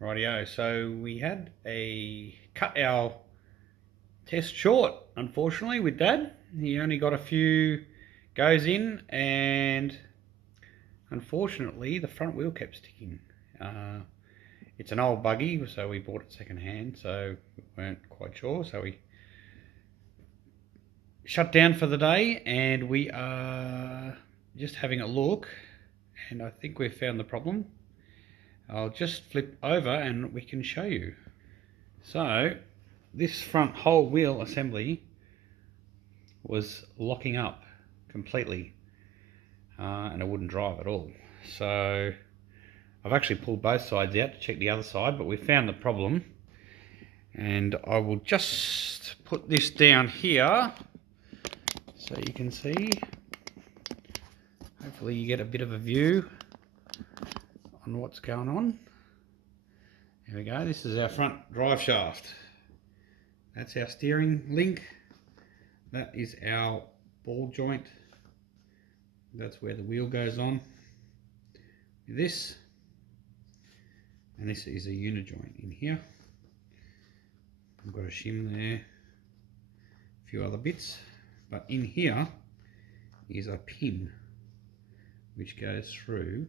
Rightio, so we had cut our test short, unfortunately, with Dad. He only got a few goes in, and unfortunately, the front wheel kept sticking. It's an old buggy, so we bought it second hand, so we weren't quite sure. So we shut down for the day, and we are just having a look, and I think we've found the problem. I'll just flip over and we can show you. So this front whole wheel assembly was locking up completely, and it wouldn't drive at all. So I've actually pulled both sides out to check the other side, but we found the problem, and I will just put this down here so you can see. Hopefully you get a bit of a view on what's going on. There we go, this is our front drive shaft. That's our steering link. That is our ball joint. That's where the wheel goes on. This, and this is a unit joint in here. I've got a shim there, a few other bits, but in here is a pin which goes through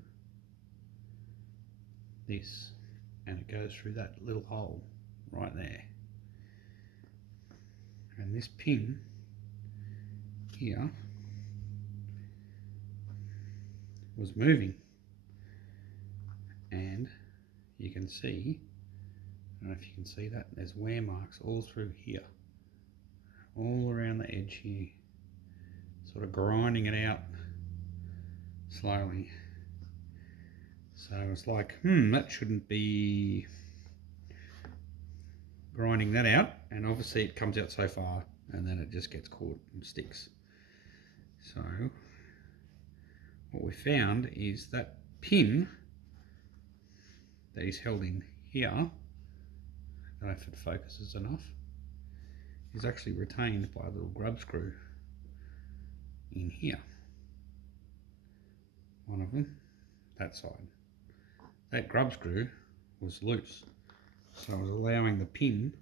this, and it goes through that little hole right there. And this pin here was moving, and you can see, I don't know if you can see that, there's wear marks all through here, all around the edge here, sort of grinding it out slowly. So it's like, that shouldn't be grinding that out, and obviously it comes out so far and then it just gets caught and sticks. So what we found is that pin that is held in here, I don't know if it focuses enough, is actually retained by a little grub screw in here. One of them, that side. That grub screw was loose, so I was allowing the pin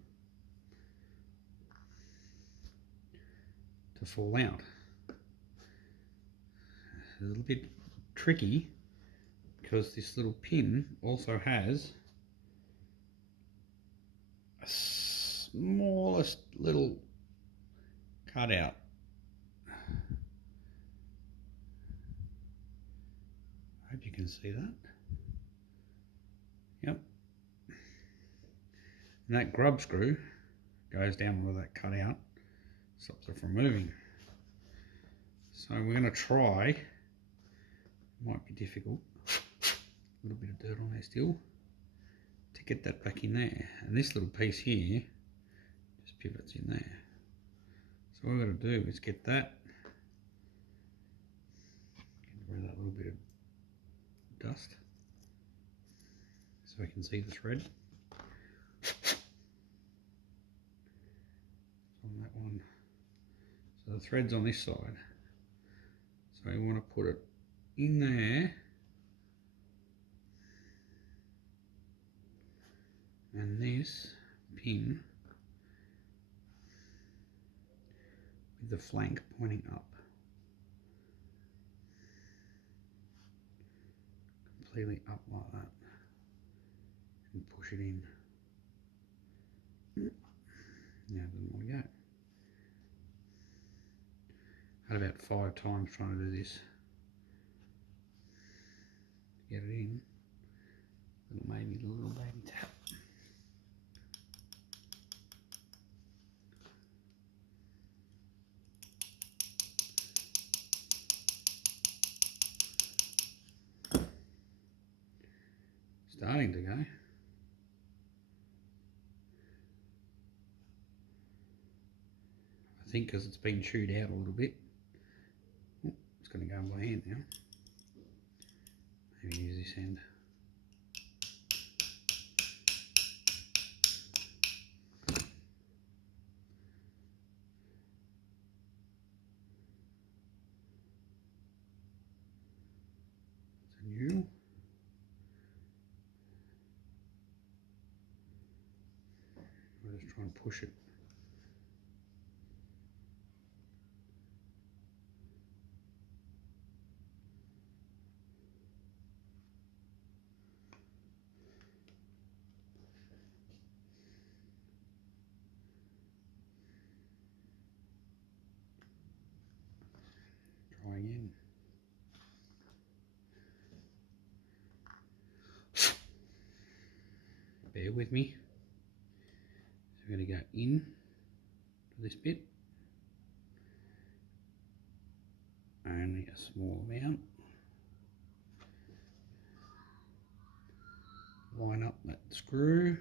to fall out. It's a little bit tricky because this little pin also has a smallest little cutout. I hope you can see that. Yep. And that grub screw goes down with that cutout, stops it from moving. So we're going to try, might be difficult, a little bit of dirt on there still, to get that back in there. And this little piece here just pivots in there. So what we've got to do is get that, get rid of that little bit of dust so we can see the thread. On that one. So the thread's on this side. So you want to put it in there, and this pin with the flank pointing up, completely up like that, and push it in. Now it doesn't want to go. Had about 5 times trying to do this. Get it in. Maybe a little baby tap. Starting to go. I think because it's been chewed out a little bit. Oh, it's going to go by hand now. Maybe use this end. It's a new. just try and push it. Try again. Bear with me. So we're going to go in to this bit. Only a small amount. Line up that screw.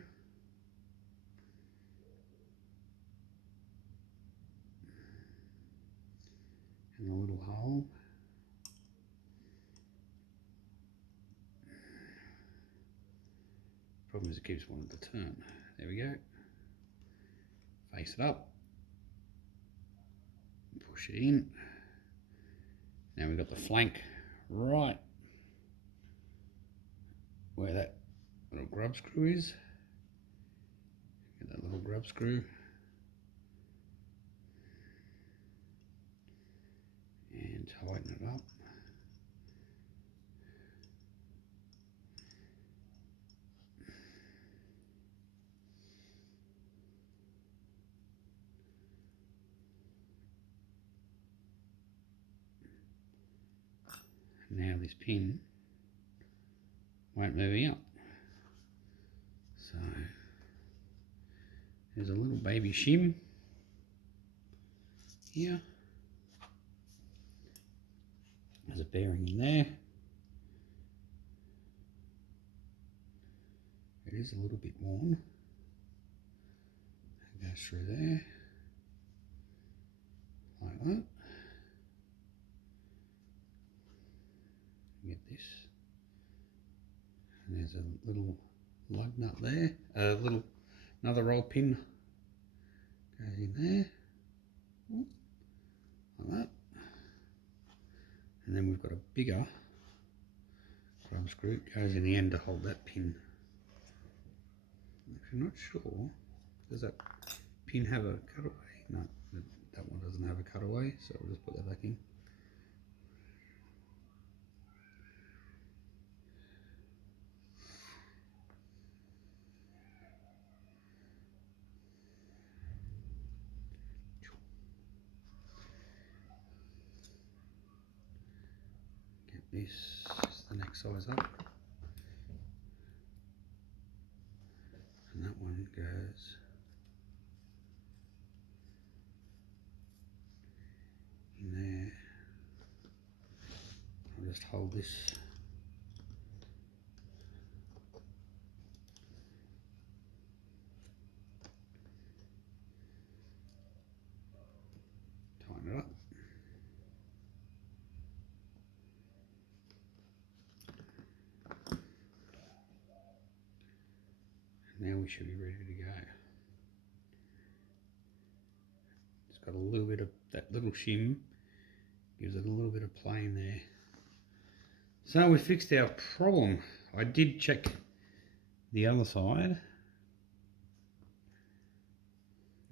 And a little hole. Problem is it keeps wanting to turn. There we go. Face it up. Push it in. Now we've got the flank right where that little grub screw is. Get that little grub screw. And tighten it up. Now this pin won't move out. So there's a little baby shim here. There's a bearing in there. It is a little bit worn. It goes through there like that. Get this, and there's a little lug nut there, another roll pin goes in there, like that, and then we've got a bigger grub screw, goes in the end to hold that pin. I'm not sure, does that pin have a cutaway? No, that one doesn't have a cutaway, so we'll just put that back in. This is the next size up, and that one goes in there. I'll just hold this tighten it up. Now we should be ready to go. It's got a little bit of that little shim, gives it a little bit of play in there. So we fixed our problem. I did check the other side.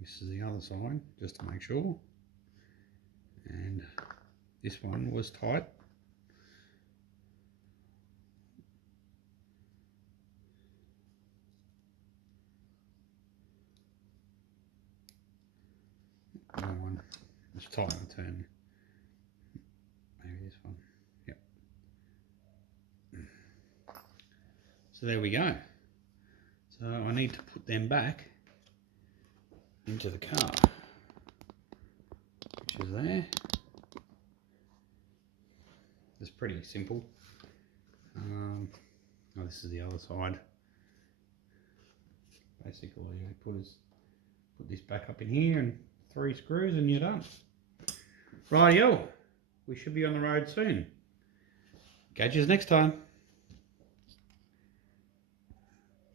This is the other side, just to make sure. And this one was tight. That one was tight on the turn. Maybe this one. Yep. So there we go. So I need to put them back into the car, which is there. It's pretty simple. Oh, this is the other side. Basically, you put this back up in here and 3 screws and you're done. Rightio, we should be on the road soon. Catch us next time.